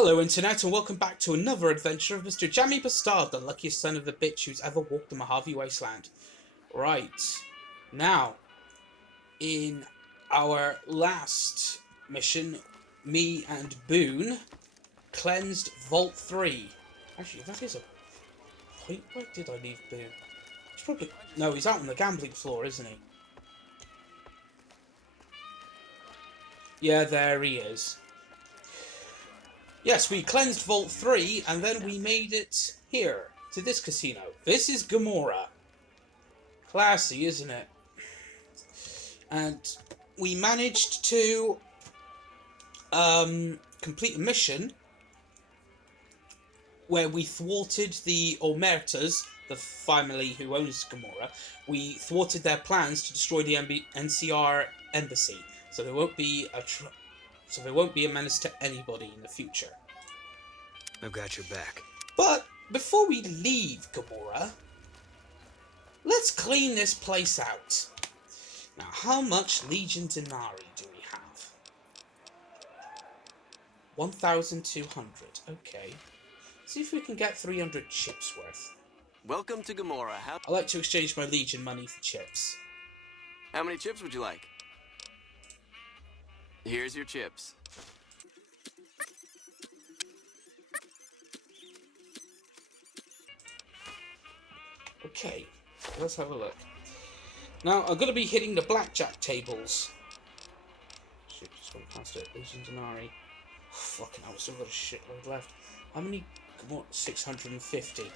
Hello Internet and welcome back to another adventure of Mr. Jammy B'Stard, the luckiest son of a bitch who's ever walked the Mojave Wasteland. Right, now, in our last mission, me and Boone cleansed Vault 3. Actually, that is a point. Where did I leave Boone? He's probably... No, he's out on the gambling floor, isn't he? Yeah, there he is. Yes, we cleansed Vault 3, and then we made it here, to this casino. This is Gommorah. Classy, isn't it? And we managed to complete a mission where we thwarted the Omertas, the family who owns Gommorah. We thwarted their plans to destroy the NCR embassy, so there won't be a menace to anybody in the future. I've got your back. But before we leave Gommorah, let's clean this place out. Now, how much Legion Denarii do we have? 1,200. Okay. See if we can get 300 chips worth. Welcome to Gommorah. I like to exchange my Legion money for chips. How many chips would you like? Here's your chips. Okay, let's have a look. Now, I'm going to be hitting the blackjack tables. Shit, just went past it. Legion Denarii. Fucking hell, I've still got a shitload left. How many? What? 650.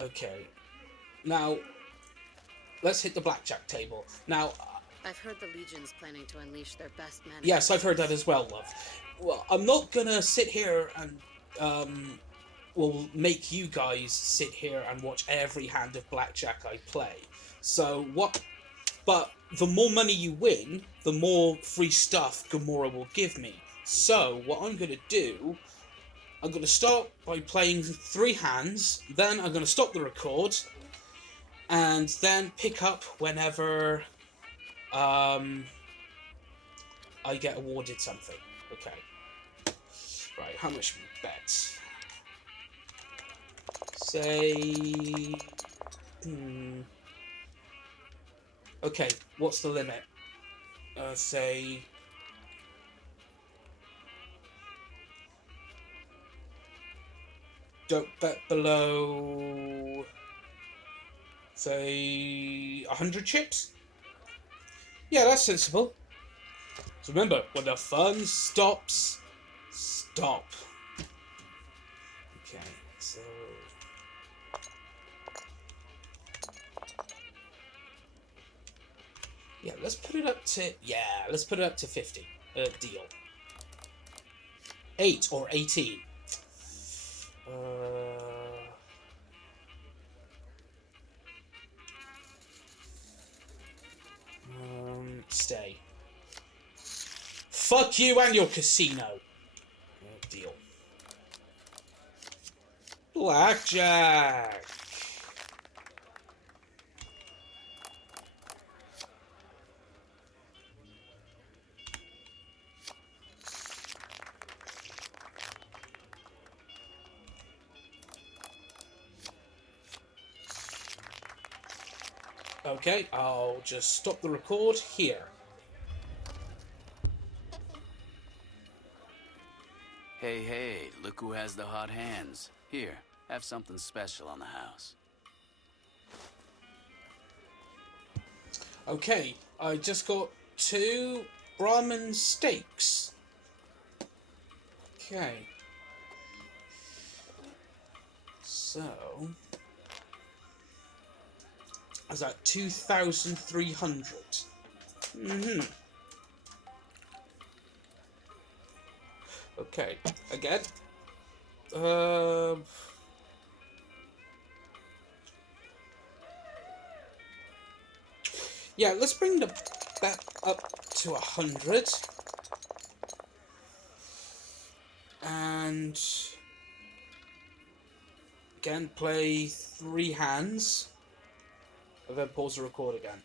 Okay. Now, let's hit the blackjack table. Now, I've heard the Legion's planning to unleash their best men. yes, I've heard that as well, love. Well, I'm not gonna sit here and, will make you guys sit here and watch every hand of blackjack I play. So, but the more money you win, the more free stuff Gommorah will give me. So, what I'm gonna do, I'm gonna start by playing 3 hands, then I'm gonna stop the record, and then pick up whenever I get awarded something. Okay. Right, how much we bet? Say... Okay, what's the limit? Say... Don't bet below... Say... 100 chips? Yeah, that's sensible. So remember, when the fun stops, stop. Okay, so... Yeah, let's put it up to... Yeah, let's put it up to 50. Deal. 8 or 18. Stay. Fuck you and your casino. Deal. Blackjack. Okay, I'll just stop the record here. Hey, look who has the hot hands. Here, have something special on the house. Okay, I just got 2 Brahmin steaks. Okay. So... I was at 2,300. Okay, again. Yeah, let's bring the bet up to 100. And again, play 3 hands. And then pause the record again.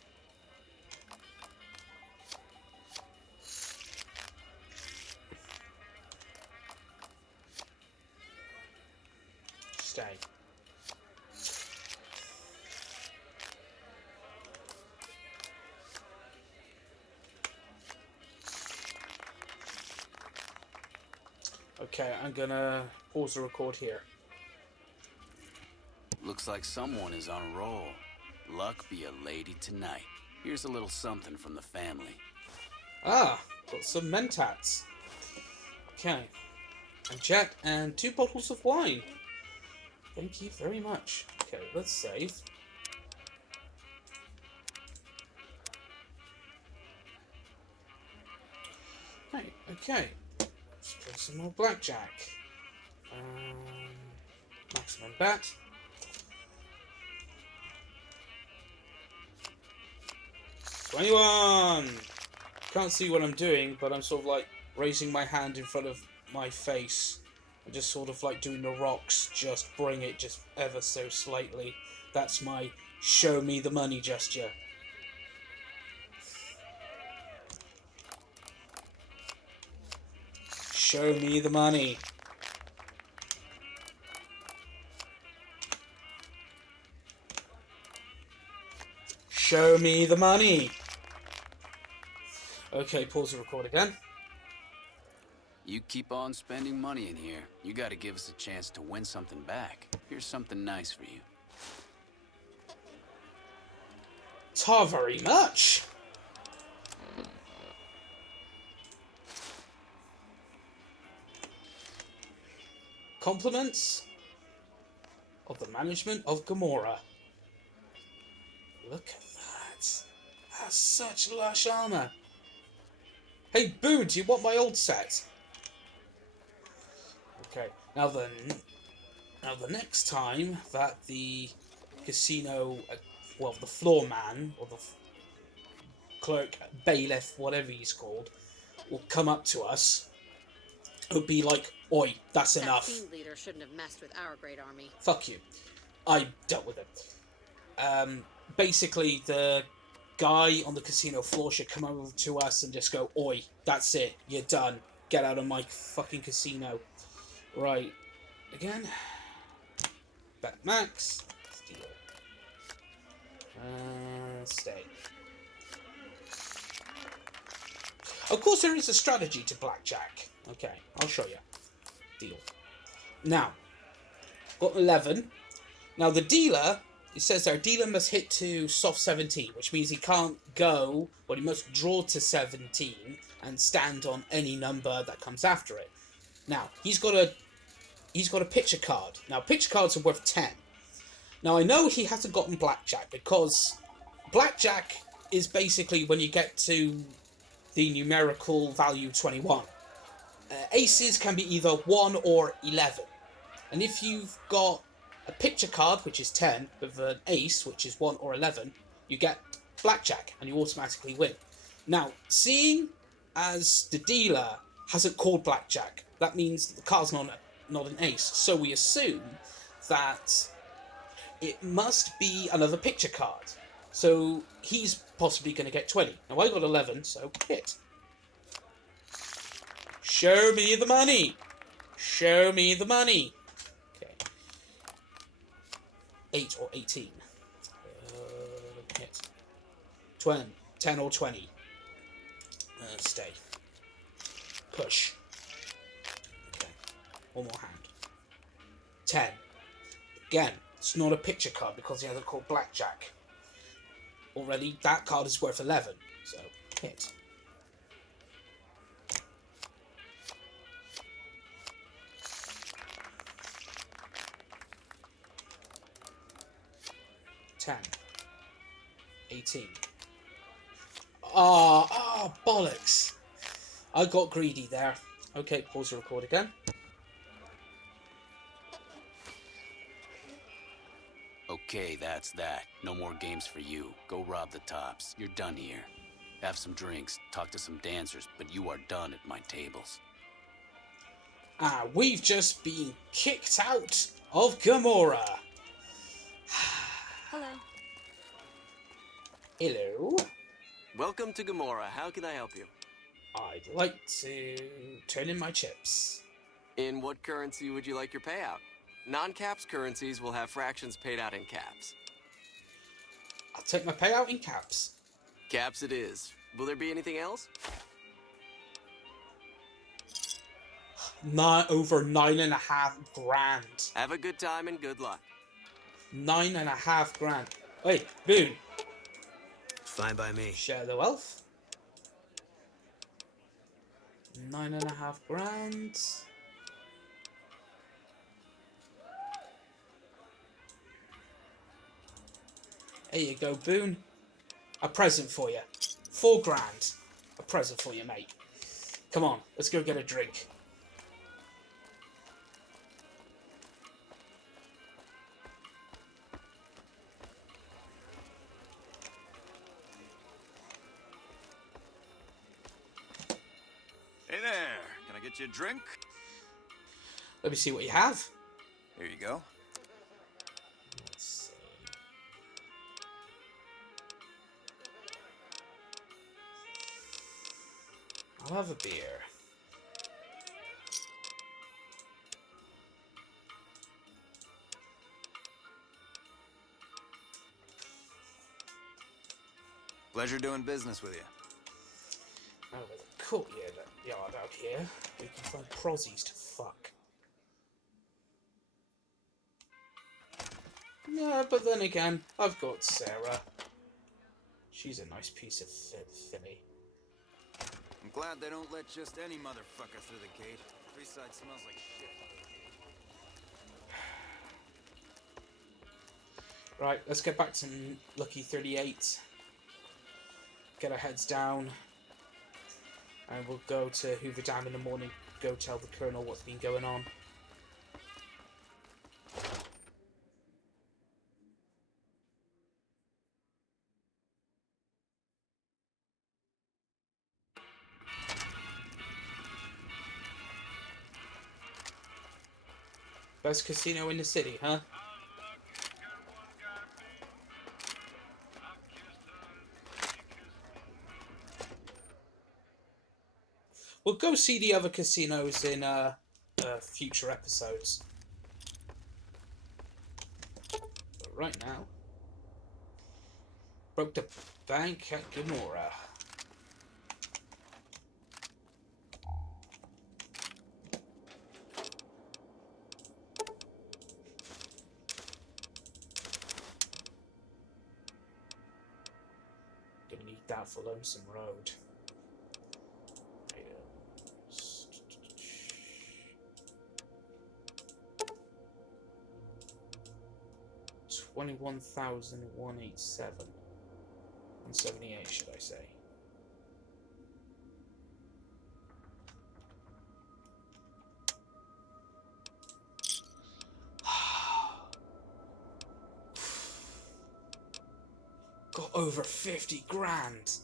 Stay. Okay, I'm gonna pause the record here. Looks like someone is on a roll. Luck be a lady tonight. Here's a little something from the family. Ah, got some mentats. Okay. A jet and 2 bottles of wine. Thank you very much. Okay, let's save. Right, okay. Let's play some more blackjack. Maximum bet. $21! Can't see what I'm doing, but I'm sort of like raising my hand in front of my face and just sort of like doing the rocks, just bring it just ever so slightly. That's my show me the money gesture. Show me the money. Show me the money. Okay, pause the record again. You keep on spending money in here, you gotta give us a chance to win something back. Here's something nice for you. Ta very much. Compliments of the management of Gommorah. Look at that. That's such lush armor. Hey, Boo, do you want my old set? Okay, now the next time that the casino, well, the floor man, or the clerk, bailiff, whatever he's called, will come up to us, it'll be like, oi, that's enough. That fiend leader shouldn't have messed with our great army. Fuck you. I dealt with it. Basically, the guy on the casino floor should come over to us and just go, oi, that's it, you're done. Get out of my fucking casino. Right. Again. Bet max. Steal. Stay. Of course, there is a strategy to blackjack. Okay, I'll show you. Deal. Now, got 11. Now, the dealer, it says there, dealer must hit to soft 17, which means he can't go, but he must draw to 17 and stand on any number that comes after it. Now, he's got a picture card. Now, picture cards are worth 10. Now, I know he hasn't gotten blackjack, because blackjack is basically when you get to the numerical value 21. Aces can be either 1 or 11. And if you've got a picture card, which is 10, with an ace, which is 1 or 11, you get blackjack, and you automatically win. Now, seeing as the dealer hasn't called blackjack, that means that the card's not an ace. So we assume that it must be another picture card. So he's possibly going to get 20. Now, I got 11, so hit. Show me the money. Show me the money. Okay. 8 or 18. Hit. 10 or 20. Stay. Push. Okay. One more hand. 10. Again, it's not a picture card because he hasn't called blackjack. Already, that card is worth 11. So, hit. $10. 18. Ah, bollocks. I got greedy there. Okay, pause the record again. Okay, that's that. No more games for you. Go rob the tops. You're done here. Have some drinks, talk to some dancers, but you are done at my tables. We've just been kicked out of Gommorah. Hello. Hello. Welcome to Gommorah. How can I help you? I'd like to turn in my chips. In what currency would you like your payout? Non-caps currencies will have fractions paid out in caps. I'll take my payout in caps. Caps it is. Will there be anything else? Over 9.5 grand. Have a good time and good luck. 9.5 grand. Wait, Boone. Fine by me. Share the wealth. 9.5 grand. There you go, Boone. A present for you. 4 grand. A present for you, mate. Come on, let's go get a drink. Hey there, can I get you a drink? Let me see what you have. Here you go. Let's see. I'll have a beer. Pleasure doing business with you. Oh, there's a courtyard out here. We can find prozzies to fuck. Yeah, but then again, I've got Sarah. She's a nice piece of filly. I'm glad they don't let just any motherfucker through the gate. Freeside smells like shit. Right, let's get back to Lucky 38. Get our heads down. And we'll go to Hoover Dam in the morning. Go tell the Colonel what's been going on. Best casino in the city, huh? We'll go see the other casinos in future episodes. But right now, broke the bank at Gommorah. Gonna need that for Lonesome Road. 21,187. 178, should I say. Got over 50 grand.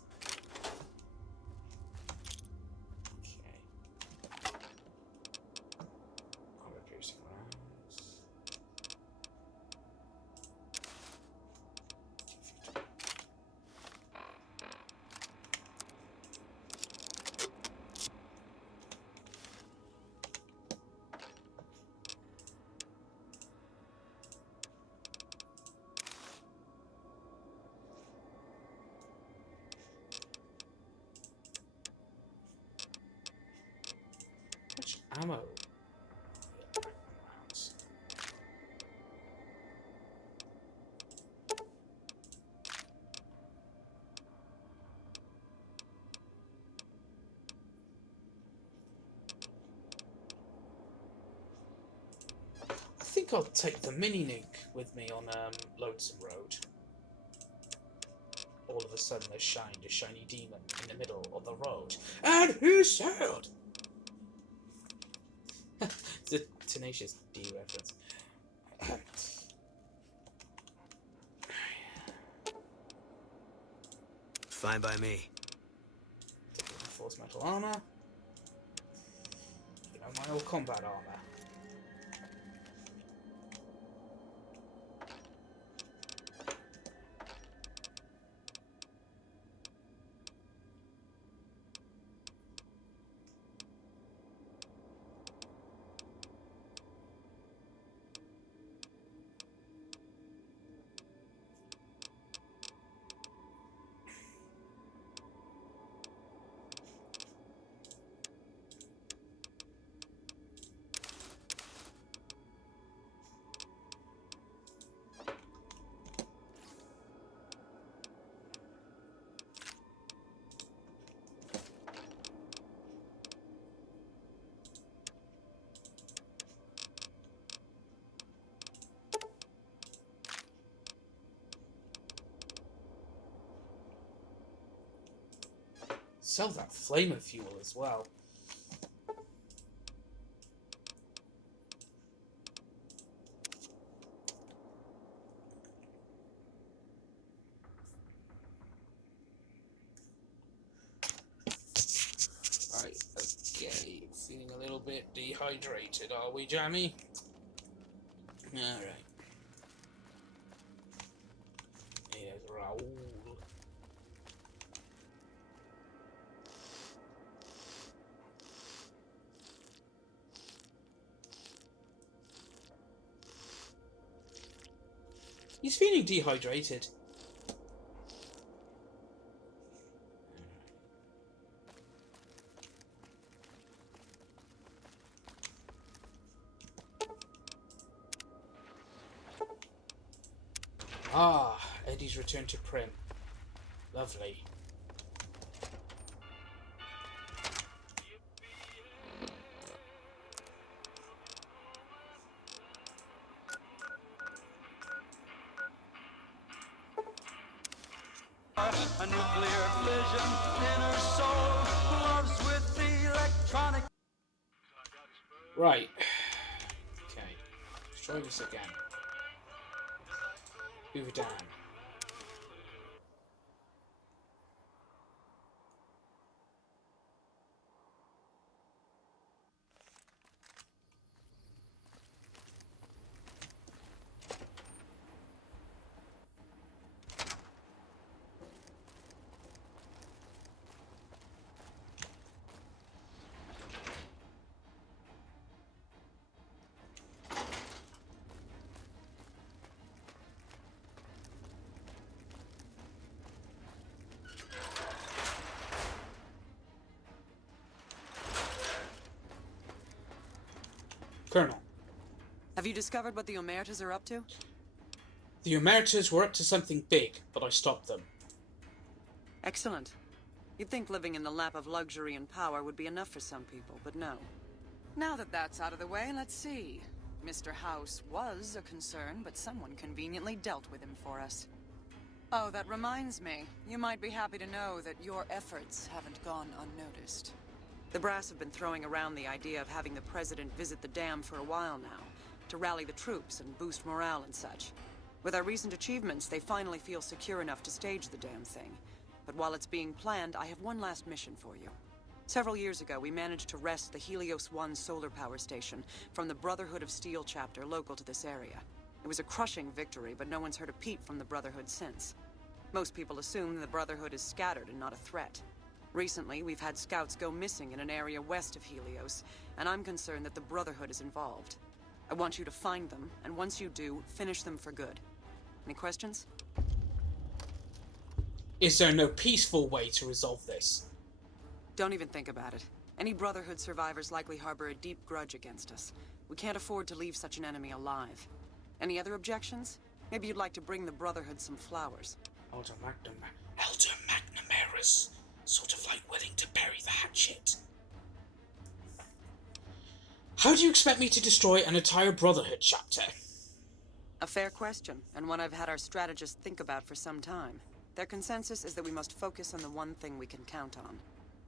Okay. Armor piercing rounds. Much ammo? Rounds. I think I'll take the mini nuke with me on Lonesome Road. All of a sudden there's a shiny demon in the middle of the road. And who sailed? It's a Tenacious D reference. Fine by me. Force metal armor. You know, my old combat armor. sell that flamer fuel as well. Right, okay. Feeling a little bit dehydrated, are we, Jammy? Alright. Here's Raoul. He's feeling dehydrated. Ah, Eddie's returned to Prim. Lovely. A nuclear fission in her soul loves with the electronic. Right. Okay. Let's try this again. Hoover Dam. Colonel, Have you discovered what the Omertas are up to? the Omertas were up to something big, but I stopped them. Excellent. You'd think living in the lap of luxury and power would be enough for some people, but no. Now that that's out of the way, let's see. Mr. House was a concern, but someone conveniently dealt with him for us. Oh, that reminds me. You might be happy to know that your efforts haven't gone unnoticed. The brass have been throwing around the idea of having the president visit the dam for a while now, to rally the troops and boost morale and such. With our recent achievements, they finally feel secure enough to stage the damn thing. But while it's being planned, I have one last mission for you. Several years ago, we managed to wrest the Helios 1 solar power station from the Brotherhood of Steel chapter local to this area. It was a crushing victory, but no one's heard a peep from the Brotherhood since. Most people assume the Brotherhood is scattered and not a threat. Recently, we've had scouts go missing in an area west of Helios, and I'm concerned that the Brotherhood is involved. I want you to find them, and once you do, finish them for good. Any questions? Is there no peaceful way to resolve this? Don't even think about it. Any Brotherhood survivors likely harbor a deep grudge against us. We can't afford to leave such an enemy alive. Any other objections? Maybe you'd like to bring the Brotherhood some flowers. Elder McNamara's sort of like willing to bury the hatchet. How do you expect me to destroy an entire Brotherhood chapter? A fair question, and one I've had our strategists think about for some time. Their consensus is that we must focus on the one thing we can count on.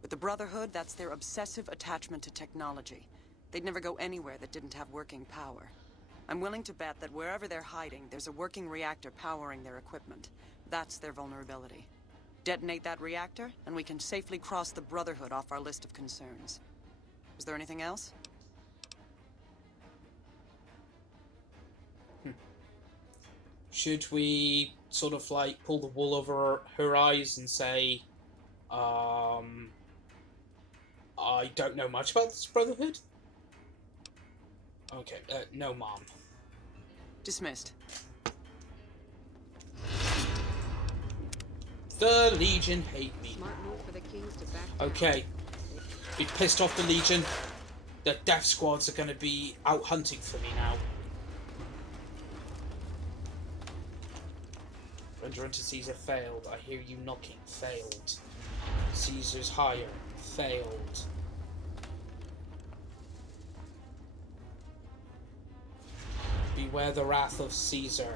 With the Brotherhood, that's their obsessive attachment to technology. They'd never go anywhere that didn't have working power. I'm willing to bet that wherever they're hiding, there's a working reactor powering their equipment. That's their vulnerability. Detonate that reactor, and we can safely cross the Brotherhood off our list of concerns. Is there anything else? Should we sort of like pull the wool over her eyes and say, I don't know much about this Brotherhood? Okay, no, Mom. Dismissed. The Legion hate me. Smart move for the Kings to back down. Okay. We pissed off the Legion. The Death Squads are going to be out hunting for me now. Render unto Caesar failed. I hear you knocking. Failed. Caesar's higher. Failed. Beware the wrath of Caesar.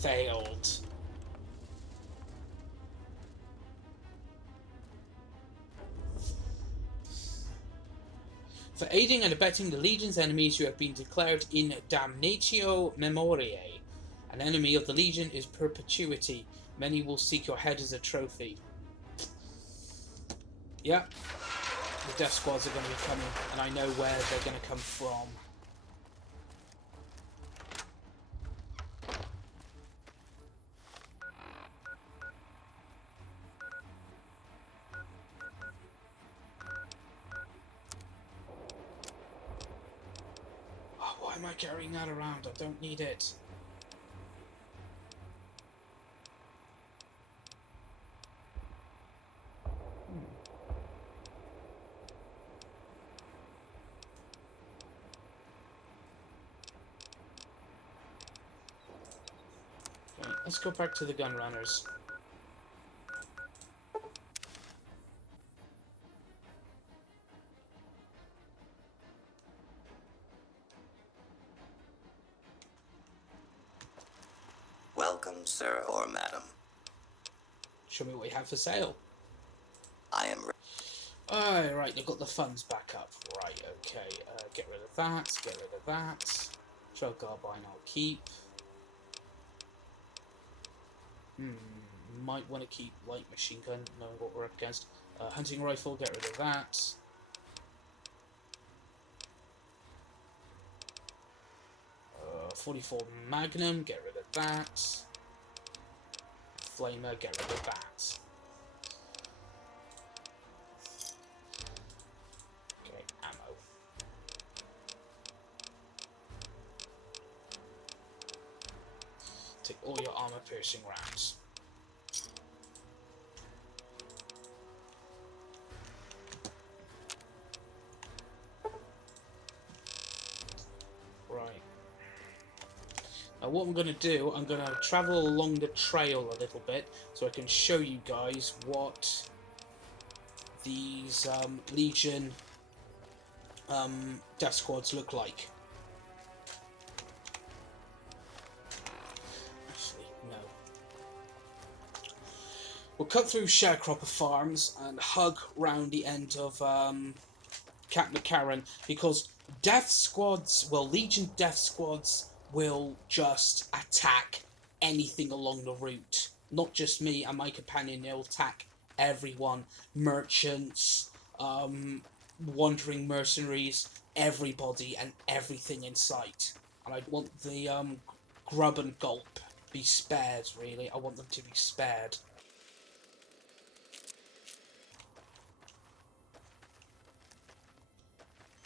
Failed. For aiding and abetting the Legion's enemies, you have been declared in damnatio memoriae. An enemy of the Legion is perpetuity. Many will seek your head as a trophy. Yep. The death squads are going to be coming, and I know where they're going to come from. Oh, why am I carrying that around? I don't need it. Okay, let's go back to the gun runners. Welcome, sir or madam. Show me what you have for sale. I am. Right, they've got the funds back up. Right, okay. Get rid of that. Get rid of that. Shell carbine I'll keep. Might want to keep light machine gun, knowing what we're up against. Hunting rifle, get rid of that. .44 Magnum, get rid of that. Flamer, get rid of that. Okay, ammo. Take all your armor-piercing rounds. Right. Now what I'm going to do, I'm going to travel along the trail a little bit so I can show you guys what these Legion death squads look like. Actually, no. We'll cut through sharecropper farms and hug round the end of Cap McCarran, because death squads, well, Legion death squads will just attack anything along the route. Not just me and my companion, they'll attack everyone. Merchants, wandering mercenaries, everybody and everything in sight. And I want the grub and gulp be spared, really. I want them to be spared.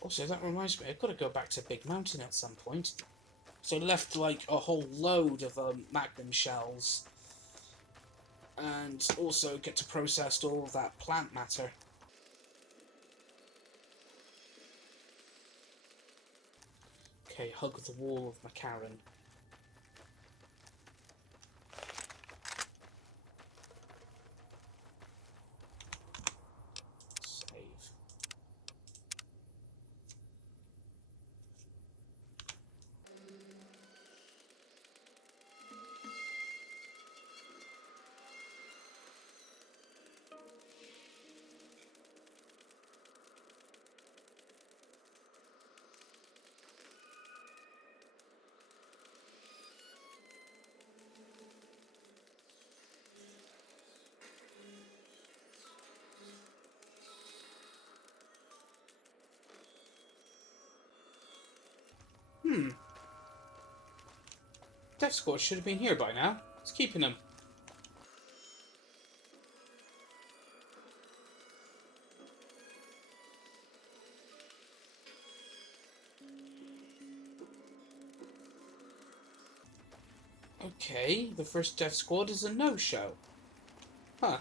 Also, that reminds me, I've got to go back to Big Mountain at some point. So I left like a whole load of Magnum shells. And also get to process all of that plant matter. Okay, hug the wall of McCarran. Save. Death Squad should have been here by now. It's keeping them. Okay, the first Death Squad is a no-show. Huh.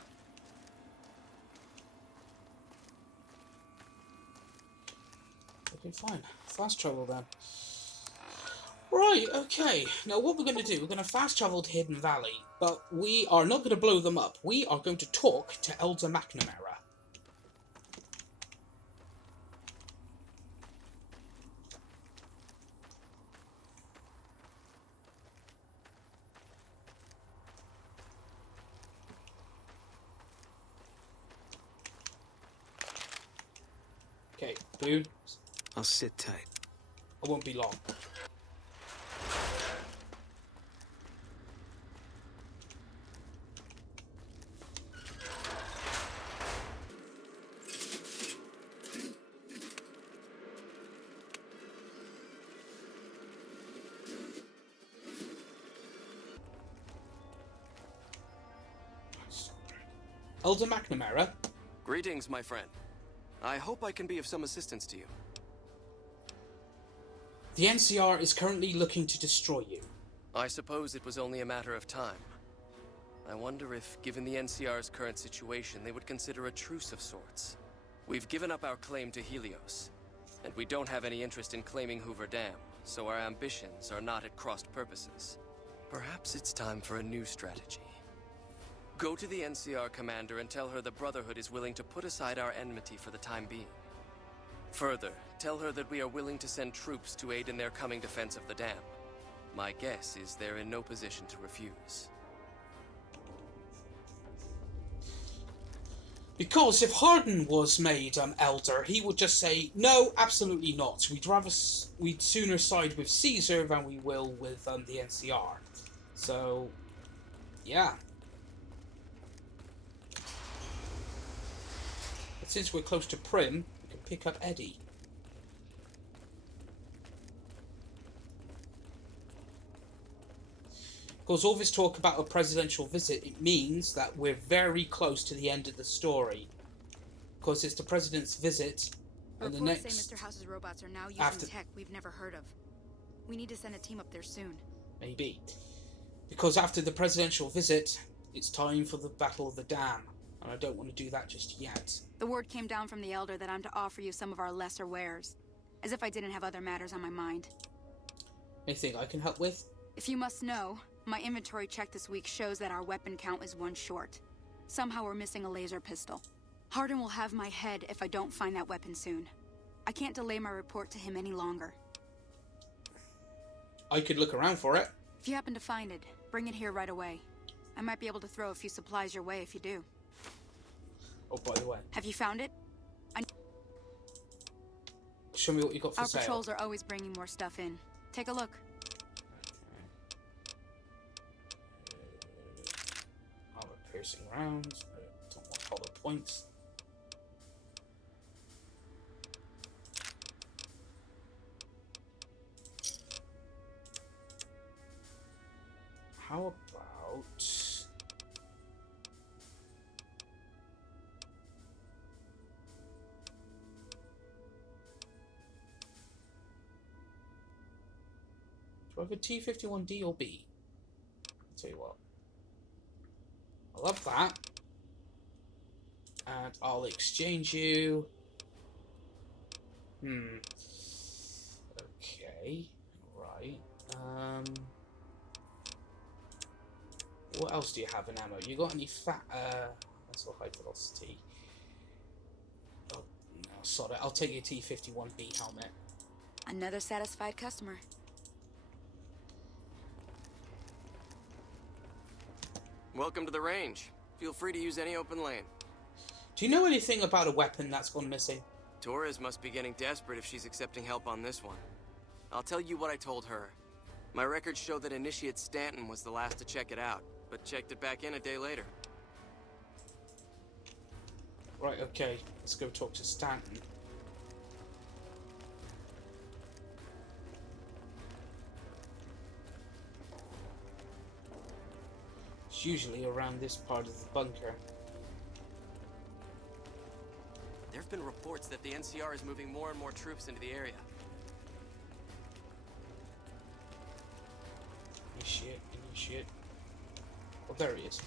Okay, fine. Fast travel then. Right, okay. Now what we're going to do, we're going to fast travel to Hidden Valley, but we are not going to blow them up. We are going to talk to Elder McNamara. Okay, Blue, I'll sit tight. I won't be long. Elder McNamara. Greetings, my friend. I hope I can be of some assistance to you. The NCR is currently looking to destroy you. I suppose it was only a matter of time. I wonder if, given the NCR's current situation, they would consider a truce of sorts. We've given up our claim to Helios, and we don't have any interest in claiming Hoover Dam, so our ambitions are not at crossed purposes. Perhaps it's time for a new strategy. Go to the NCR commander and tell her the Brotherhood is willing to put aside our enmity for the time being. Further, tell her that we are willing to send troops to aid in their coming defense of the dam. My guess is they're in no position to refuse. Because if Harden was made Elder, he would just say, no, absolutely not. We'd sooner side with Caesar than we will with the NCR. So, yeah. But since we're close to Prim, we can pick up Eddie. Because all this talk about a presidential visit, it means that we're very close to the end of the story. Because it's the president's visit, and the next... Reports say Mr. House's robots are now using tech we've never heard of. We need to send a team up there soon. Maybe. Because after the presidential visit, it's time for the Battle of the Dam. And I don't want to do that just yet. The word came down from the Elder that I'm to offer you some of our lesser wares. As if I didn't have other matters on my mind. Anything I can help with? If you must know, my inventory check this week shows that our weapon count is 1 short. Somehow we're missing a laser pistol. Harden will have my head if I don't find that weapon soon. I can't delay my report to him any longer. I could look around for it. If you happen to find it, bring it here right away. I might be able to throw a few supplies your way if you do. Oh, by the way. Have you found it? Show me what you got for sale. Our patrols are always bringing more stuff in. Take a look. Piercing rounds. I don't want hollow points. How about... Do I have a T-51D or B? I'll tell you what. I love that. And I'll exchange you. Okay. Right. What else do you have in ammo? You got any fat that's all high velocity. Oh no, sorry, I'll take your T-51B helmet. Another satisfied customer. Welcome to the range. Feel free to use any open lane. Do you know anything about a weapon that's gone missing? Torres must be getting desperate if she's accepting help on this one. I'll tell you what I told her. My records show that Initiate Stanton was the last to check it out, but checked it back in a day later. Right, okay. Let's go talk to Stanton. It's usually around this part of the bunker. There have been reports that the NCR is moving more and more troops into the area. Initiate. Oh, there he is.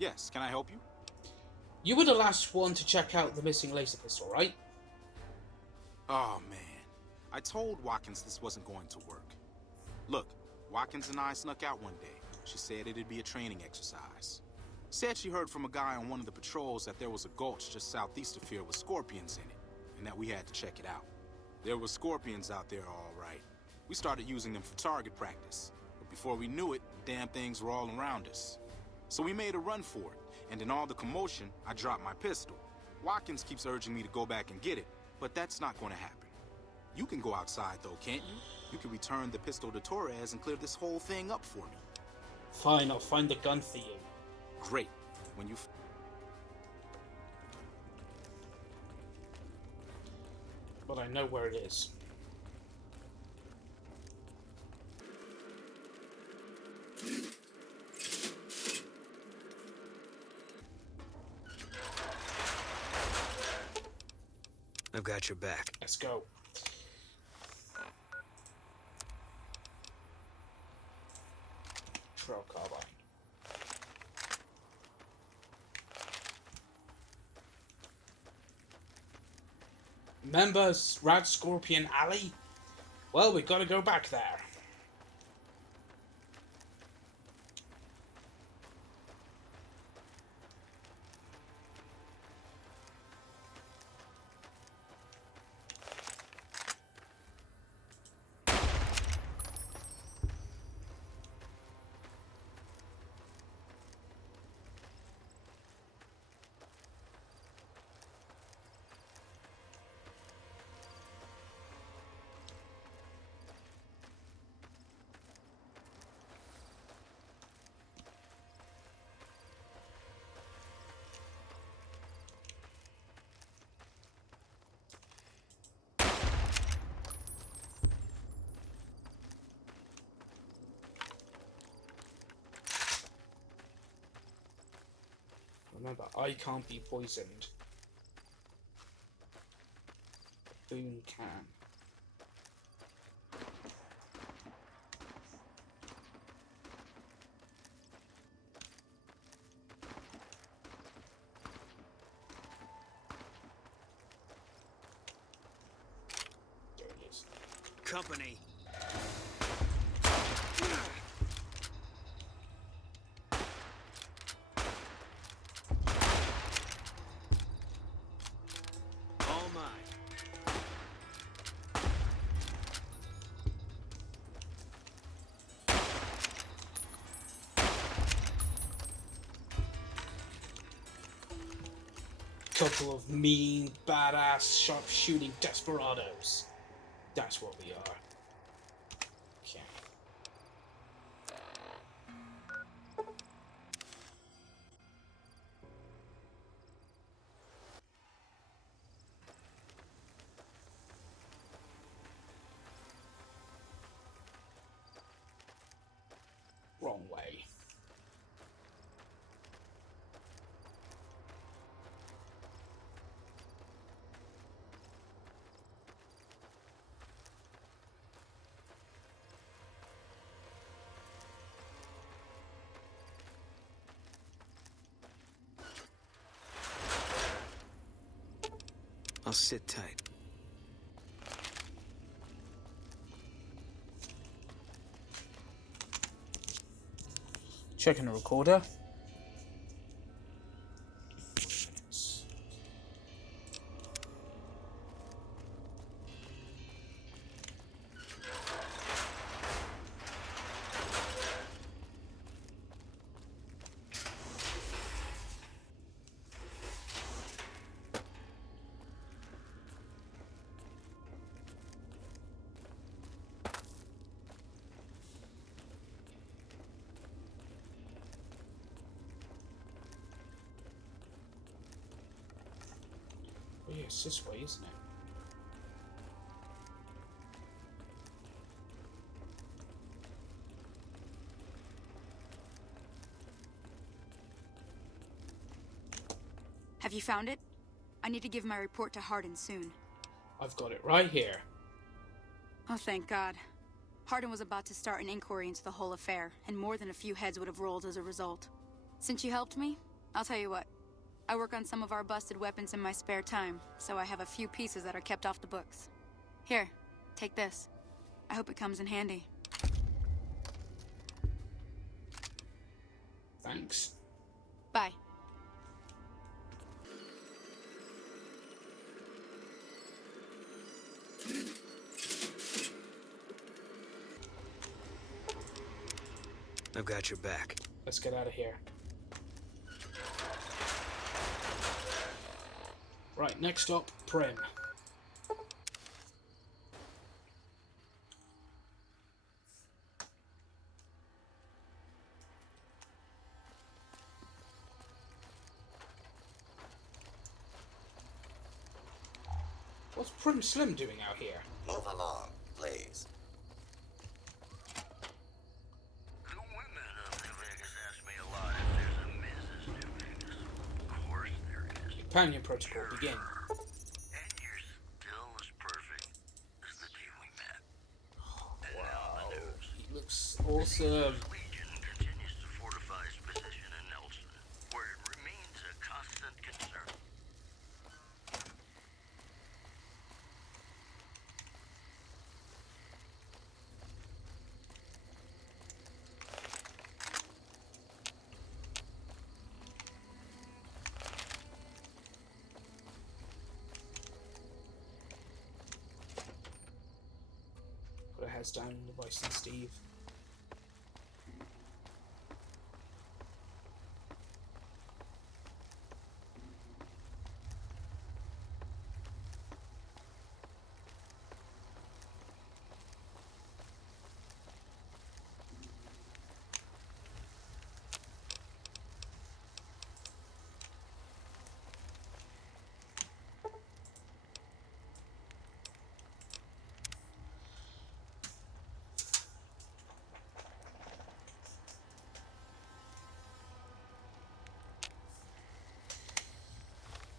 Yes, can I help you? You were the last one to check out the missing laser pistol, right? Oh, man. I told Watkins this wasn't going to work. Look, Watkins and I snuck out one day. She said it'd be a training exercise. Said she heard from a guy on one of the patrols that there was a gulch just southeast of here with scorpions in it, and that we had to check it out. There were scorpions out there, all right. We started using them for target practice, but before we knew it, the damn things were all around us. So we made a run for it, and in all the commotion, I dropped my pistol. Watkins keeps urging me to go back and get it, but that's not going to happen. You can go outside, though, can't you? You can return the pistol to Torres and clear this whole thing up for me. Fine, I'll find the gun for you. Great. When you... But I know where it is. I've got your back. Let's go. Trail carbine. Remember Rad Scorpion Alley? Well, we've got to go back there. Remember, I can't be poisoned. Boone can. There it is. Company. All mine. Couple of mean, badass, sharp-shooting desperados. That's what we are. Okay. Wrong way. I'll sit tight. Checking the recorder. Oh yeah, it's this way, isn't it? Have you found it? I need to give my report to Hardin soon. I've got it right here. Oh, thank God. Hardin was about to start an inquiry into the whole affair, and more than a few heads would have rolled as a result. Since you helped me, I'll tell you what. I work on some of our busted weapons in my spare time, so I have a few pieces that are kept off the books. Here, take this. I hope it comes in handy. Thanks. Bye. I've got your back. Let's get out of here. Right, next up, Prim. What's Prim Slim doing out here? Move along, please. The women of New Vegas ask me a lot if there's a Mrs. New Vegas. Of course there is. Companion protocol, begin. And you're still as perfect as the day we met. And now the news. He looks awesome. Legion continues to fortify its position in Nelson, where it remains a constant concern. Put our heads down in the Bison Steve.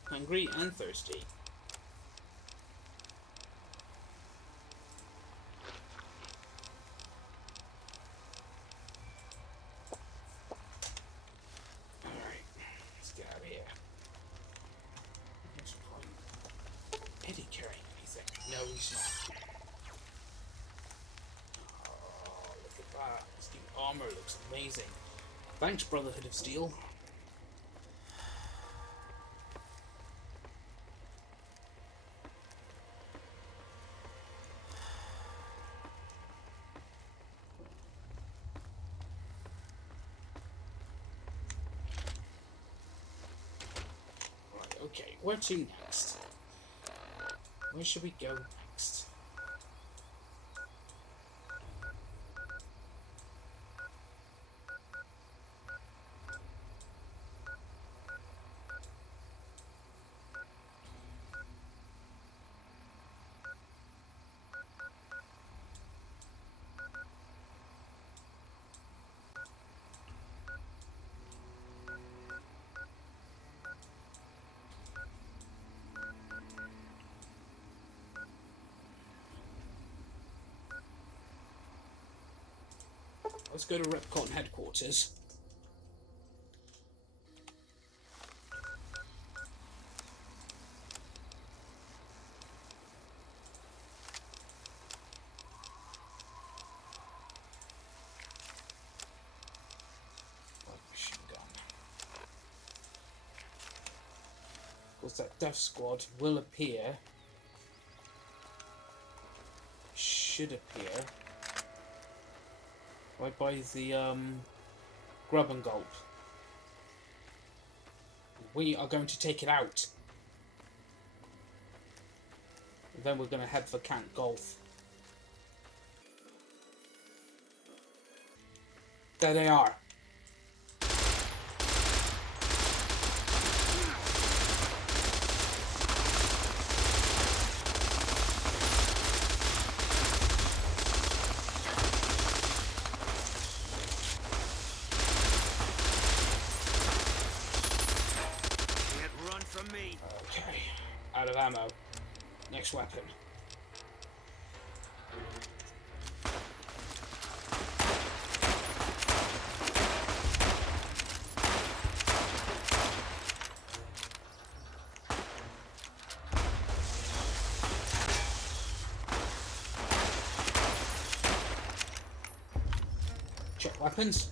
Hungry and thirsty. Alright, let's get out of here. What's the point? Eddie carrying anything? No, he's not. Oh, look at that. This new armor looks amazing. Thanks, Brotherhood of Steel. Okay, where to next? Where should we go next? Let's go to Repcon headquarters. Machine gun. Of course, that Death Squad will appear. Should appear. Right by the grub and gulp. We are going to take it out. And then we're going to head for Camp Golf. There they are. Okay, out of ammo. Next weapon. Check weapons.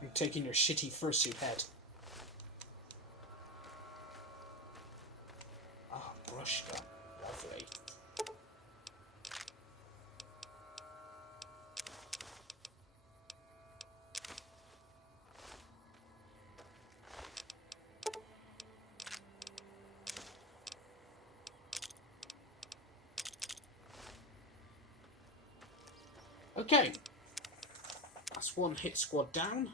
I'm taking your shitty fursuit head. Ah, brush gun. Lovely. Okay. That's one hit squad down.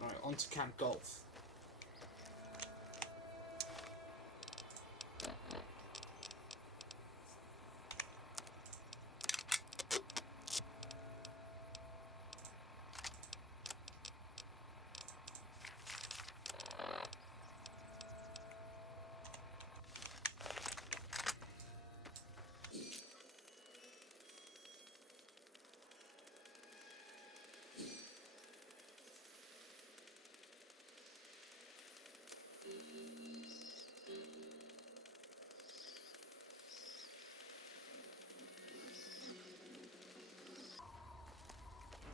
Right, on to Camp Golf.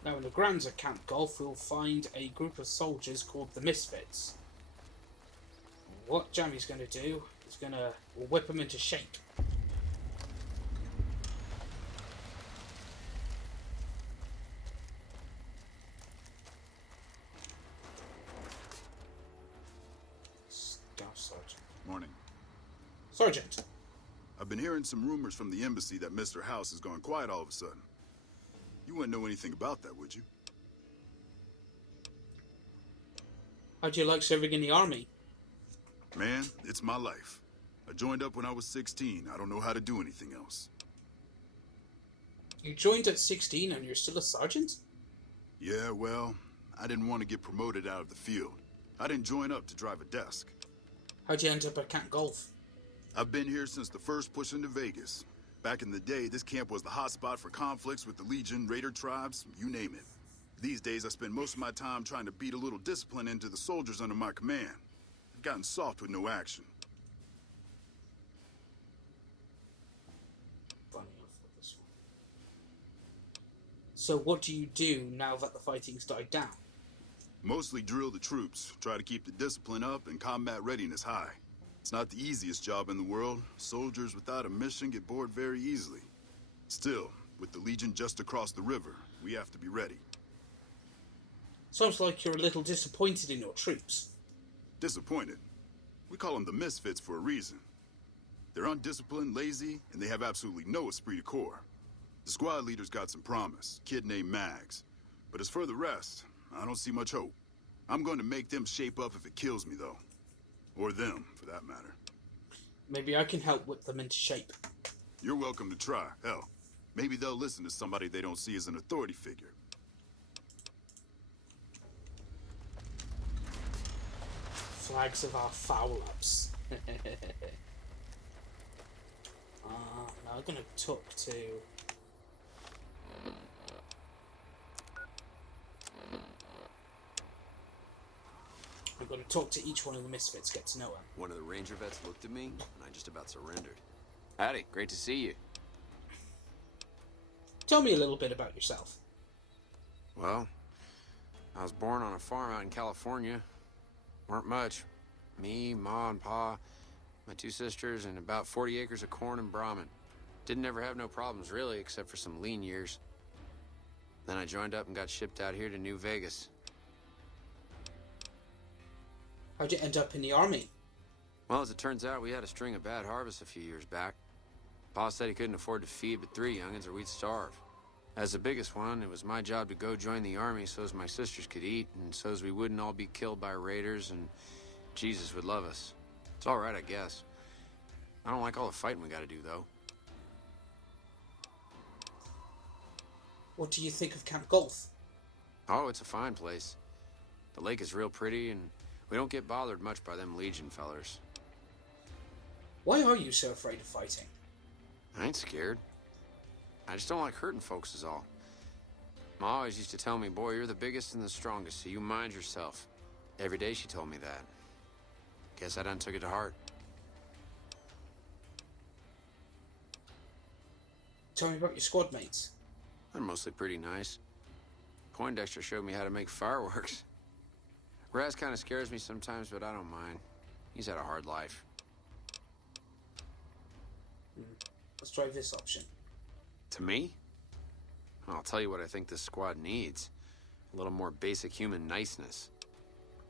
Now in the grounds of Camp Golf, we'll find a group of soldiers called the Misfits. What Jammy's going to do is we'll whip them into shape. Staff Sergeant. Morning. Sergeant. I've been hearing some rumors from the embassy that Mr. House has gone quiet all of a sudden. You wouldn't know anything about that, would you? How'd you like serving in the army? Man, it's my life. I joined up when I was 16. I don't know how to do anything else. You joined at 16 and you're still a sergeant? Yeah, well, I didn't want to get promoted out of the field. I didn't join up to drive a desk. How'd you end up at Camp Golf? I've been here since the first push into Vegas. Back in the day, this camp was the hotspot for conflicts with the Legion, Raider tribes, you name it. These days, I spend most of my time trying to beat a little discipline into the soldiers under my command. They've gotten soft with no action. Funny enough with this one. So what do you do now that the fighting's died down? Mostly drill the troops, try to keep the discipline up and combat readiness high. It's not the easiest job in the world. Soldiers without a mission get bored very easily. Still, with the Legion just across the river, we have to be ready. Sounds like you're a little disappointed in your troops. Disappointed? We call them the Misfits for a reason. They're undisciplined, lazy, and they have absolutely no esprit de corps. The squad leader's got some promise, kid named Mags. But as for the rest, I don't see much hope. I'm going to make them shape up if it kills me, though. Or them, for that matter. Maybe I can help whip them into shape. You're welcome to try. Hell, maybe they'll listen to somebody they don't see as an authority figure. Flags of our foul-ups. Now I'm gonna talk to... I'm going to talk to each one of the Misfits, get to know him. One of the Ranger vets looked at me, and I just about surrendered. Howdy, great to see you. Tell me a little bit about yourself. Well, I was born on a farm out in California. Weren't much. Me, Ma, and Pa, my 2 sisters, and about 40 acres of corn and Brahmin. Didn't ever have no problems, really, except for some lean years. Then I joined up and got shipped out here to New Vegas. How'd you end up in the army? Well, as it turns out, we had a string of bad harvests a few years back. Pa said he couldn't afford to feed but 3 youngins or we'd starve. As the biggest one, it was my job to go join the army so as my sisters could eat and so as we wouldn't all be killed by raiders and Jesus would love us. It's all right, I guess. I don't like all the fighting we gotta do, though. What do you think of Camp Golf? Oh, it's a fine place. The lake is real pretty and we don't get bothered much by them Legion fellers. Why are you so afraid of fighting? I ain't scared. I just don't like hurting folks is all. Ma always used to tell me, boy, you're the biggest and the strongest, so you mind yourself. Every day she told me that. Guess I done took it to heart. Tell me about your squad mates. They're mostly pretty nice. Poindexter showed me how to make fireworks. Raz kind of scares me sometimes, but I don't mind. He's had a hard life. Let's try this option. To me? I'll tell you what I think this squad needs. A little more basic human niceness.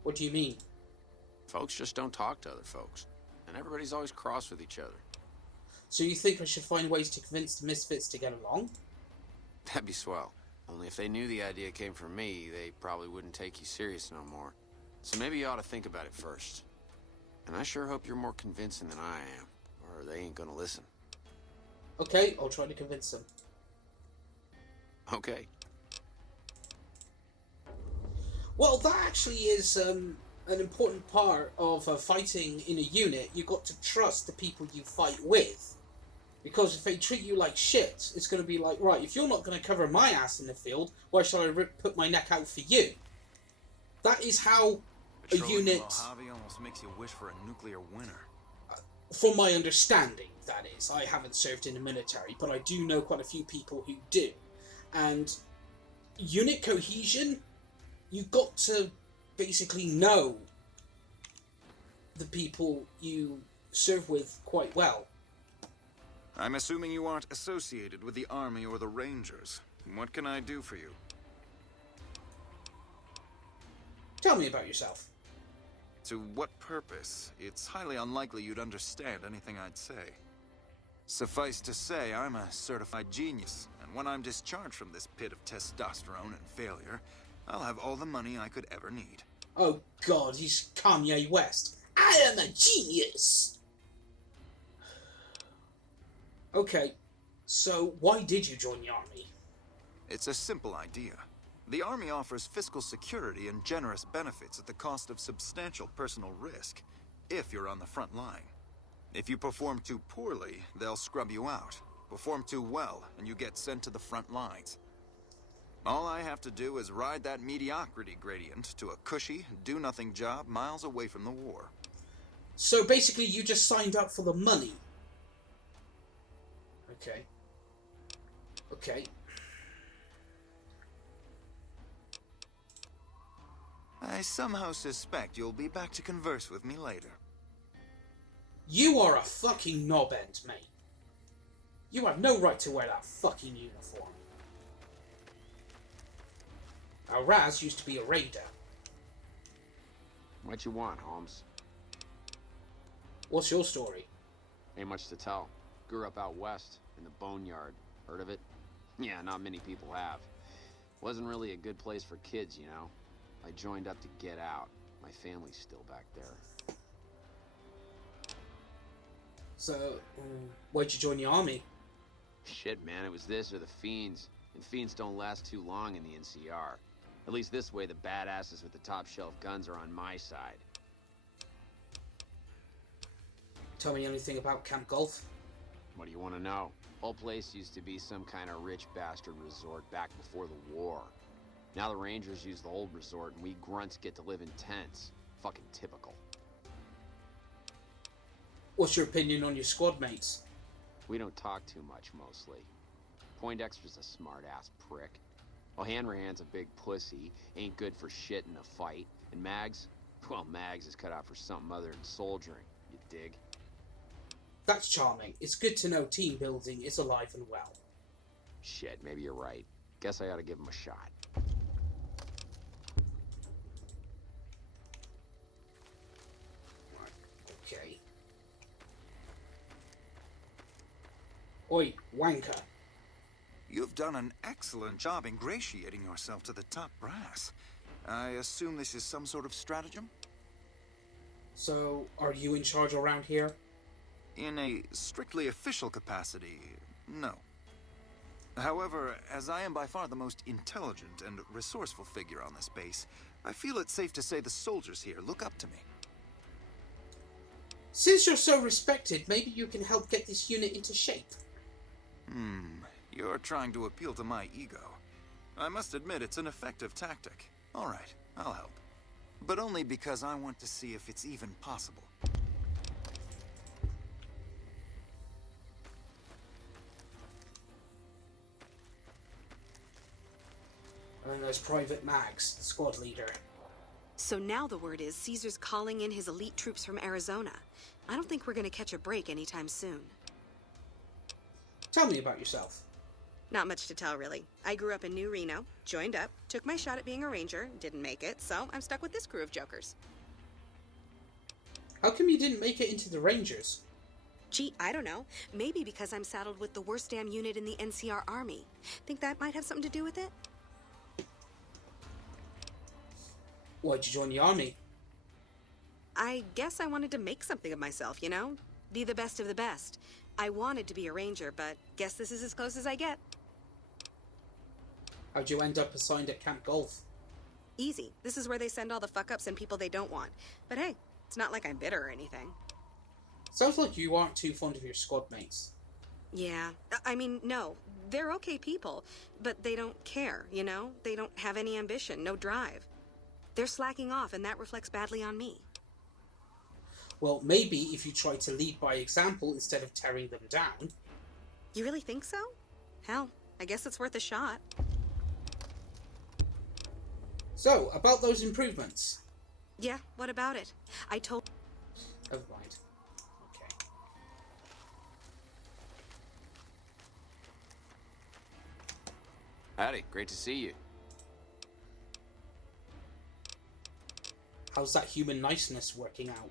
What do you mean? Folks just don't talk to other folks. And everybody's always cross with each other. So you think I should find ways to convince the misfits to get along? That'd be swell. Only if they knew the idea came from me, they probably wouldn't take you serious no more. So maybe you ought to think about it first. And I sure hope you're more convincing than I am, or they ain't gonna listen. Okay, I'll try to convince them. Okay. Well, that actually is an important part of fighting in a unit. You've got to trust the people you fight with. Because if they treat you like shit, it's going to be like, right, if you're not going to cover my ass in the field, why shall I put my neck out for you? That is how a unit... Mojave almost makes you wish for a nuclear winter. From my understanding, that is. I haven't served in the military, but I do know quite a few people who do. And unit cohesion, you've got to basically know the people you serve with quite well. I'm assuming you aren't associated with the Army or the Rangers. What can I do for you? Tell me about yourself. To what purpose? It's highly unlikely you'd understand anything I'd say. Suffice to say, I'm a certified genius, and when I'm discharged from this pit of testosterone and failure, I'll have all the money I could ever need. Oh God, he's Kanye West. I am a genius! Okay, so why did you join the Army? It's a simple idea. The Army offers fiscal security and generous benefits at the cost of substantial personal risk, if you're on the front line. If you perform too poorly, they'll scrub you out. Perform too well, and you get sent to the front lines. All I have to do is ride that mediocrity gradient to a cushy, do-nothing job miles away from the war. So basically you just signed up for the money. Okay. Okay. I somehow suspect you'll be back to converse with me later. You are a fucking knobend, mate. You have no right to wear that fucking uniform. Now, Raz used to be a raider. What you want, Holmes? What's your story? Ain't much to tell. Grew up out west, in the boneyard. Heard of it? Yeah, not many people have. Wasn't really a good place for kids, you know. I joined up to get out. My family's still back there. So, why'd you join the Army? Shit, man, it was this or the Fiends. And Fiends don't last too long in the NCR. At least this way, the badasses with the top shelf guns are on my side. Tell me anything about Camp Golf? What do you want to know? Whole place used to be some kind of rich bastard resort back before the war. Now the Rangers use the old resort and we grunts get to live in tents. Fucking typical. What's your opinion on your squad mates? We don't talk too much, mostly. Poindexter's a smart-ass prick. Well, Hanrahan's a big pussy, ain't good for shit in a fight. And Mags? Well, Mags is cut out for something other than soldiering, you dig? That's charming. It's good to know team building is alive and well. Shit, maybe you're right. Guess I ought to give him a shot. Okay. Oi, wanker. You've done an excellent job ingratiating yourself to the top brass. I assume this is some sort of stratagem? So, are you in charge around here? In a strictly official capacity, no. However, as I am by far the most intelligent and resourceful figure on this base, I feel it's safe to say the soldiers here look up to me. Since you're so respected, maybe you can help get this unit into shape. You're trying to appeal to my ego. I must admit it's an effective tactic. All right, I'll help. But only because I want to see if it's even possible. And there's Private Mags, the squad leader. So now the word is Caesar's calling in his elite troops from Arizona. I don't think we're gonna catch a break anytime soon. Tell me about yourself. Not much to tell, really. I grew up in New Reno, joined up, took my shot at being a ranger, didn't make it, so I'm stuck with this crew of jokers. How come you didn't make it into the Rangers? Gee, I don't know. Maybe because I'm saddled with the worst damn unit in the NCR Army. Think that might have something to do with it? Why'd you join the Army? I guess I wanted to make something of myself, you know? Be the best of the best. I wanted to be a ranger, but guess this is as close as I get. How'd you end up assigned at Camp Golf? Easy. This is where they send all the fuck-ups and people they don't want. But hey, it's not like I'm bitter or anything. Sounds like you aren't too fond of your squad mates. Yeah. I mean, no. They're okay people, but they don't care, you know? They don't have any ambition, no drive. They're slacking off, and that reflects badly on me. Well, maybe if you try to lead by example instead of tearing them down. You really think so? Hell, I guess it's worth a shot. So, about those improvements. Yeah, what about it? I told... Never mind. Okay. Howdy, great to see you. How's that human niceness working out?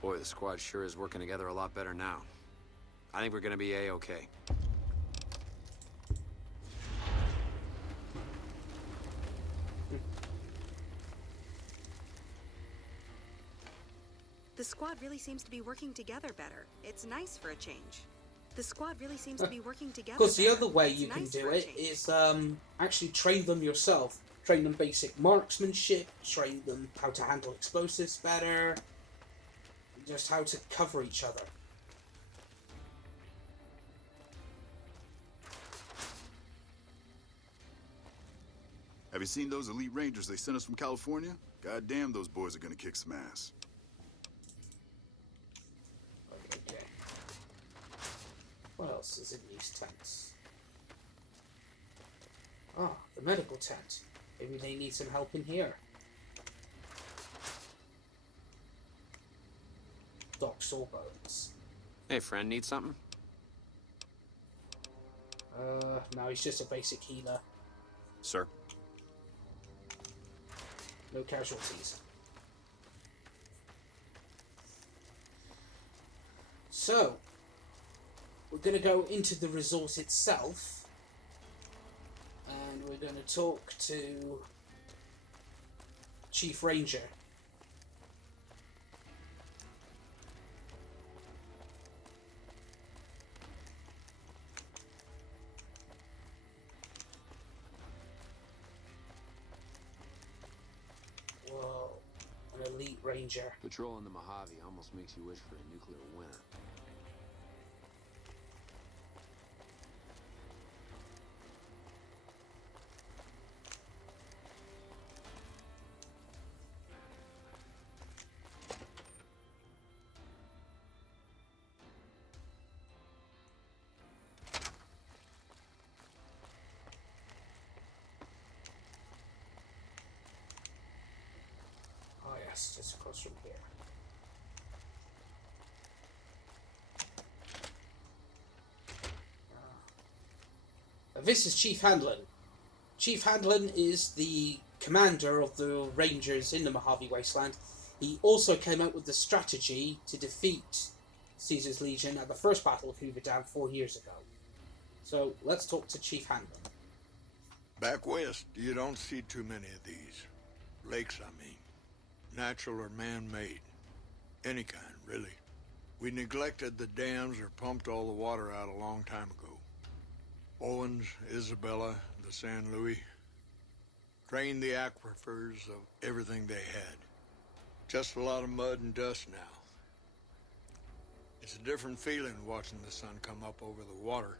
Boy, the squad sure is working together a lot better now. I think we're gonna be A-okay. The squad really seems to be working together better. It's nice for a change. The squad really seems to be working together Because the better. other way It's you can nice do for a it change. is actually train them yourself. Train them basic marksmanship, train them how to handle explosives better, just how to cover each other. Have you seen those elite rangers they sent us from California? God damn, those boys are gonna kick some ass. Okay. What else is in these tents? Ah, the medical tent. Maybe they need some help in here. Doc Sawbones. Hey, friend, need something? No, he's just a basic healer. Sir? No casualties. So, we're going to go into the resort itself, and we're going to talk to Chief Ranger. Whoa, an elite ranger. Patrolling the Mojave almost makes you wish for a nuclear winter. Oh yes, just across from here. This is Chief Handlin. Chief Handlin is the commander of the Rangers in the Mojave Wasteland. He also came out with the strategy to defeat Caesar's Legion at the first Battle of Hoover Dam 4 years ago. So let's talk to Chief Handlin. Back west, you don't see too many of these. Lakes, I mean. Natural or man-made. Any kind, really. We neglected the dams or pumped all the water out a long time ago. Owens, Isabella, the San Luis. Drained the aquifers of everything they had. Just a lot of mud and dust now. It's a different feeling watching the sun come up over the water.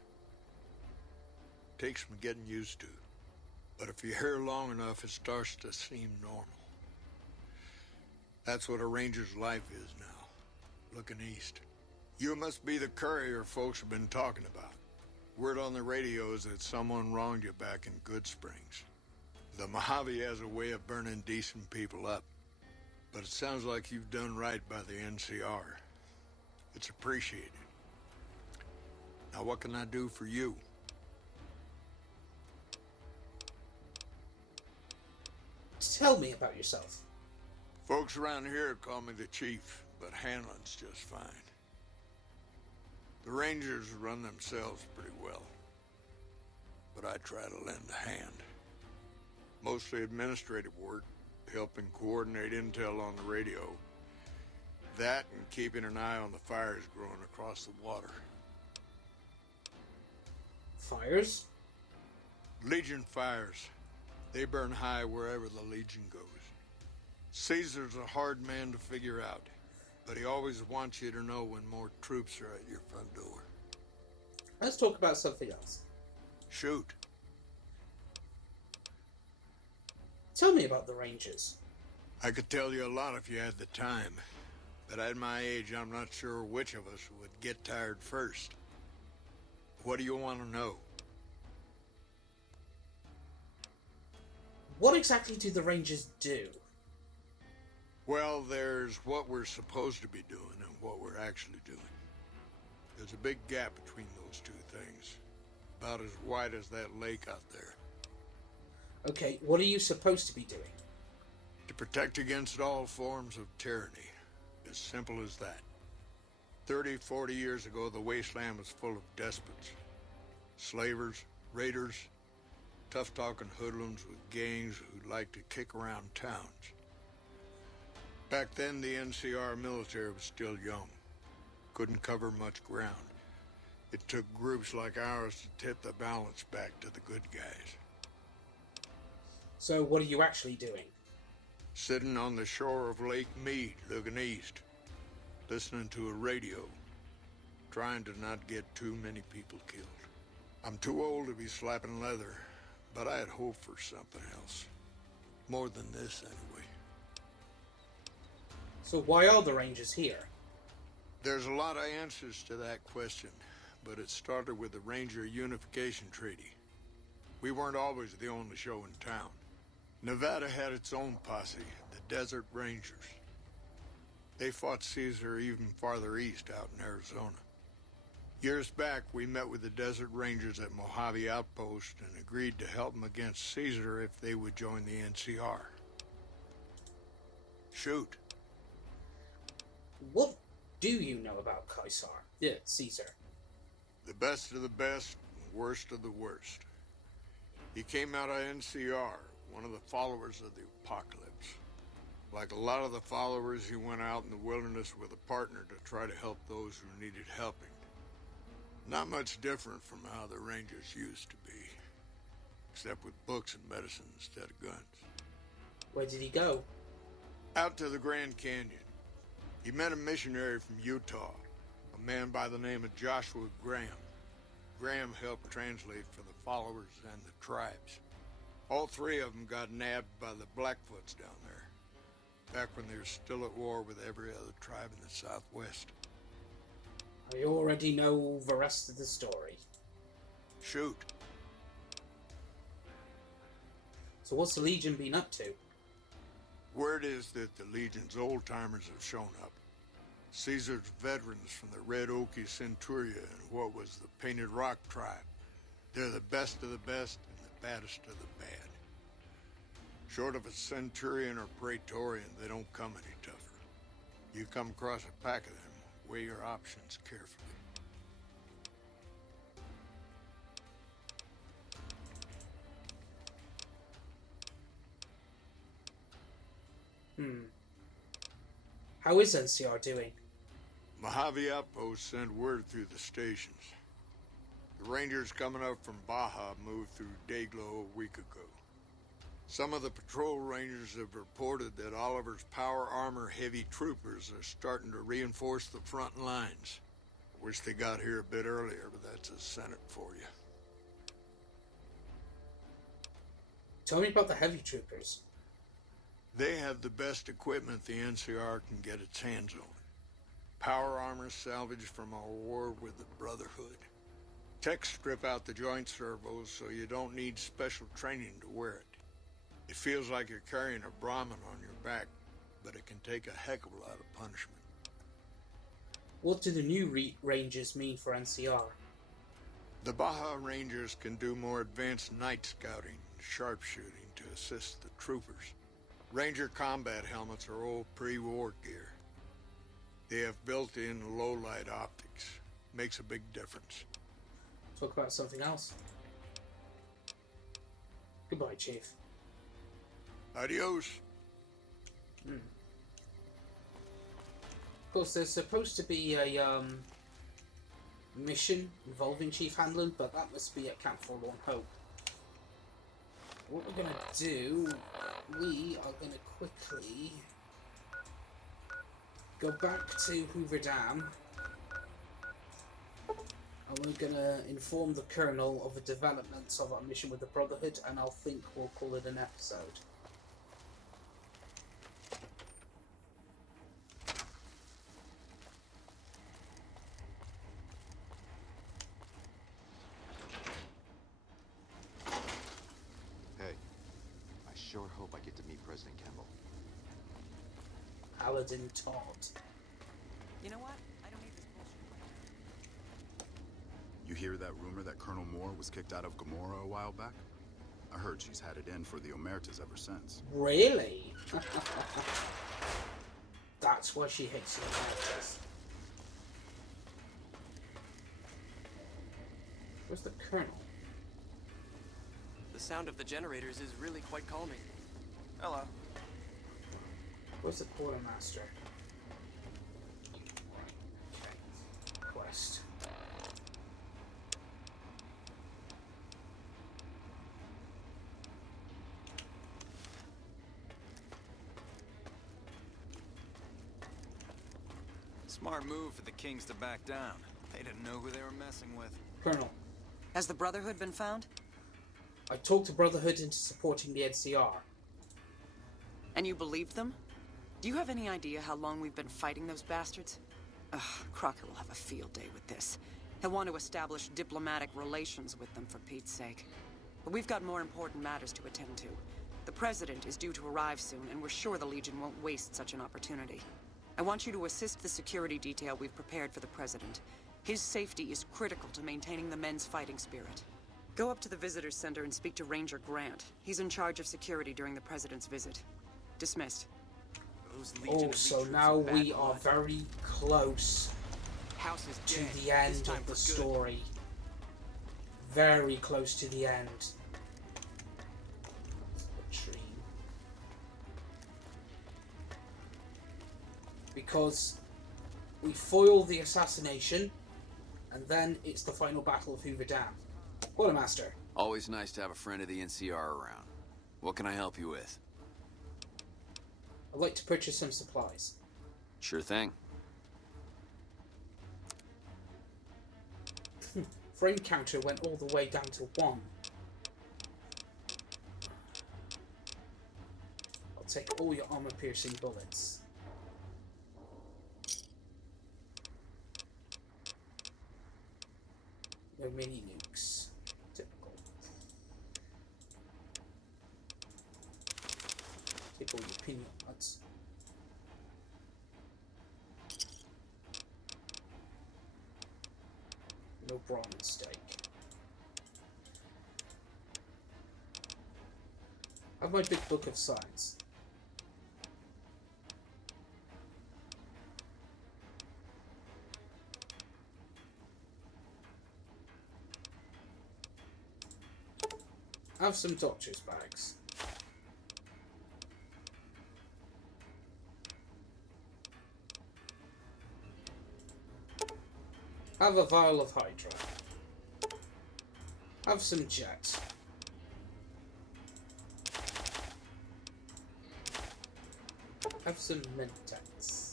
Takes some getting used to. But if you're here long enough, it starts to seem normal. That's what a ranger's life is now, looking east. You must be the courier folks have been talking about. Word on the radio is that someone wronged you back in Good Springs. The Mojave has a way of burning decent people up, but it sounds like you've done right by the NCR. It's appreciated. Now what can I do for you? Tell me about yourself. Folks around here call me the chief, but handling's just fine. The Rangers run themselves pretty well, but I try to lend a hand. Mostly administrative work, helping coordinate intel on the radio. That and keeping an eye on the fires growing across the water. Fires? Legion fires. They burn high wherever the Legion goes. Caesar's a hard man to figure out, but he always wants you to know when more troops are at your front door. Let's talk about something else. Shoot. Tell me about the Rangers. I could tell you a lot if you had the time, but at my age, I'm not sure which of us would get tired first. What do you want to know? What exactly do the Rangers do? Well, there's what we're supposed to be doing and what we're actually doing. There's a big gap between those two things. About as wide as that lake out there. Okay, what are you supposed to be doing? To protect against all forms of tyranny. As simple as that. 30, 40 years ago, the wasteland was full of despots. Slavers, raiders, tough-talking hoodlums with gangs who liked to kick around towns. Back then, the NCR military was still young. Couldn't cover much ground. It took groups like ours to tip the balance back to the good guys. So what are you actually doing? Sitting on the shore of Lake Mead, looking east. Listening to a radio. Trying to not get too many people killed. I'm too old to be slapping leather, but I had hoped for something else. More than this, anyway. So why are the Rangers here? There's a lot of answers to that question, but it started with the Ranger Unification Treaty. We weren't always the only show in town. Nevada had its own posse, the Desert Rangers. They fought Caesar even farther east out in Arizona. Years back, we met with the Desert Rangers at Mojave Outpost and agreed to help them against Caesar if they would join the NCR. Shoot. What do you know about Caesar? Yeah, Caesar. The best of the best, and worst of the worst. He came out of NCR, one of the followers of the apocalypse. Like a lot of the followers, he went out in the wilderness with a partner to try to help those who needed helping. Not much different from how the Rangers used to be, except with books and medicine instead of guns. Where did he go? Out to the Grand Canyon. He met a missionary from Utah, a man by the name of Joshua Graham. Graham helped translate for the followers and the tribes. All three of them got nabbed by the Blackfoots down there, back when they were still at war with every other tribe in the Southwest. I already know the rest of the story. Shoot. So what's the Legion been up to? Word is that the Legion's old-timers have shown up. Caesar's veterans from the Red Okie Centuria and what was the Painted Rock tribe. They're the best of the best and the baddest of the bad. Short of a Centurion or Praetorian, they don't come any tougher. You come across a pack of them, weigh your options carefully. How is NCR doing? Mojave Outpost sent word through the stations. The Rangers coming up from Baja moved through Dayglow a week ago. Some of the patrol rangers have reported that Oliver's power armor heavy troopers are starting to reinforce the front lines. Wish they got here a bit earlier, but that's a Senate for you. Tell me about the heavy troopers. They have the best equipment the NCR can get its hands on. Power armor salvaged from our war with the Brotherhood. Techs strip out the joint servos so you don't need special training to wear it. It feels like you're carrying a Brahmin on your back, but it can take a heck of a lot of punishment. What do the new Rangers mean for NCR? The Baja Rangers can do more advanced night scouting and sharpshooting to assist the troopers. Ranger combat helmets are old pre-war gear. They have built-in low-light optics. Makes a big difference. Talk about something else. Goodbye, Chief. Adios. Of course, there's supposed to be a mission involving Chief Hanlon, but that must be at Camp Forlorn Hope. What we're gonna do, we are gonna quickly go back to Hoover Dam, and we're gonna inform the Colonel of the developments of our mission with the Brotherhood, and I'll think we'll call it an episode. Sure hope I get to meet President Campbell. Paladin Todd. You know what? I don't need this bullshit. You hear that rumor that Colonel Moore was kicked out of Gommorah a while back? I heard she's had it in for the Omertas ever since. Really? That's why she hates the Omertas. Where's the Colonel? The sound of the generators is really quite calming. Hello. Where's the quartermaster? Quest. Smart move for the Kings to back down. They didn't know who they were messing with. Colonel. Has the Brotherhood been found? I talked to Brotherhood into supporting the NCR. And you believed them? Do you have any idea how long we've been fighting those bastards? Ugh, Crocker will have a field day with this. He'll want to establish diplomatic relations with them, for Pete's sake. But we've got more important matters to attend to. The President is due to arrive soon, and we're sure the Legion won't waste such an opportunity. I want you to assist the security detail we've prepared for the President. His safety is critical to maintaining the men's fighting spirit. Go up to the Visitor's Center and speak to Ranger Grant. He's in charge of security during the President's visit. Dismissed. Oh, so now we are very close to the end of the story. Very close to the end. Latrine. Because we foil the assassination, and then it's the final battle of Hoover Dam. Quartermaster. Always nice to have a friend of the NCR around. What can I help you with? I'd like to purchase some supplies. Sure thing. Frame counter went all the way down to 1. I'll take all your armor-piercing bullets. No mini nukes. Typical. Take all your pinion nuts. No brawn and steak. I have my big book of science. I have some doctor's bags. Have a vial of Hydra. Have some jets. Have some Mentex.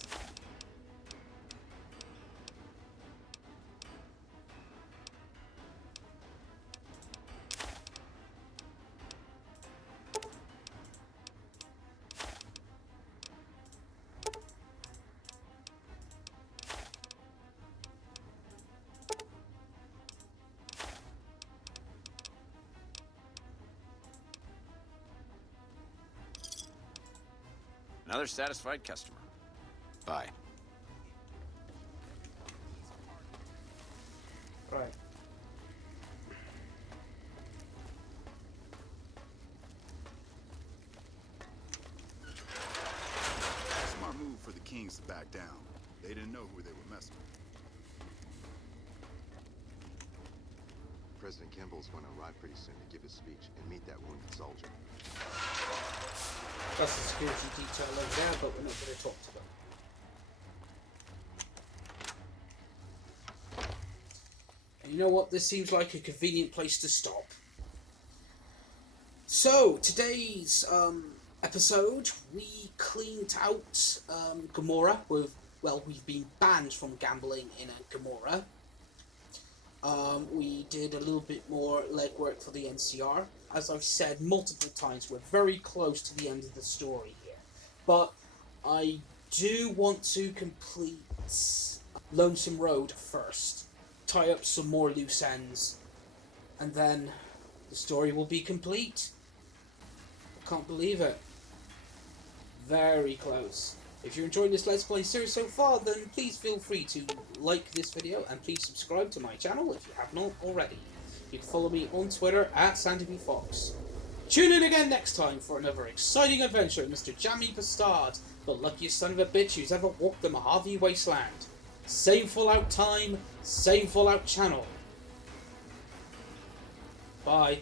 Another satisfied customer. Bye. Right. back down. They didn't know who they were messing with. President Campbell's going to arrive pretty soon to give his speech and meet that wounded soldier. That's the security detail over there, but we're not going to talk to them. And you know what? This seems like a convenient place to stop. So, today's episode, we cleaned out Gommorah. We've been banned from gambling in a Gommorah. We did a little bit more legwork for the NCR. As I've said multiple times, we're very close to the end of the story here. But I do want to complete Lonesome Road first. Tie up some more loose ends. And then the story will be complete. I can't believe it. Very close. If you're enjoying this Let's Play series so far, then please feel free to like this video and please subscribe to my channel if you have not already. You can follow me on Twitter at SandyBFox. Tune in again next time for another exciting adventure of Mr. Jammy B'Stard, the luckiest son of a bitch who's ever walked the Mojave Wasteland. Same Fallout time, same Fallout channel. Bye.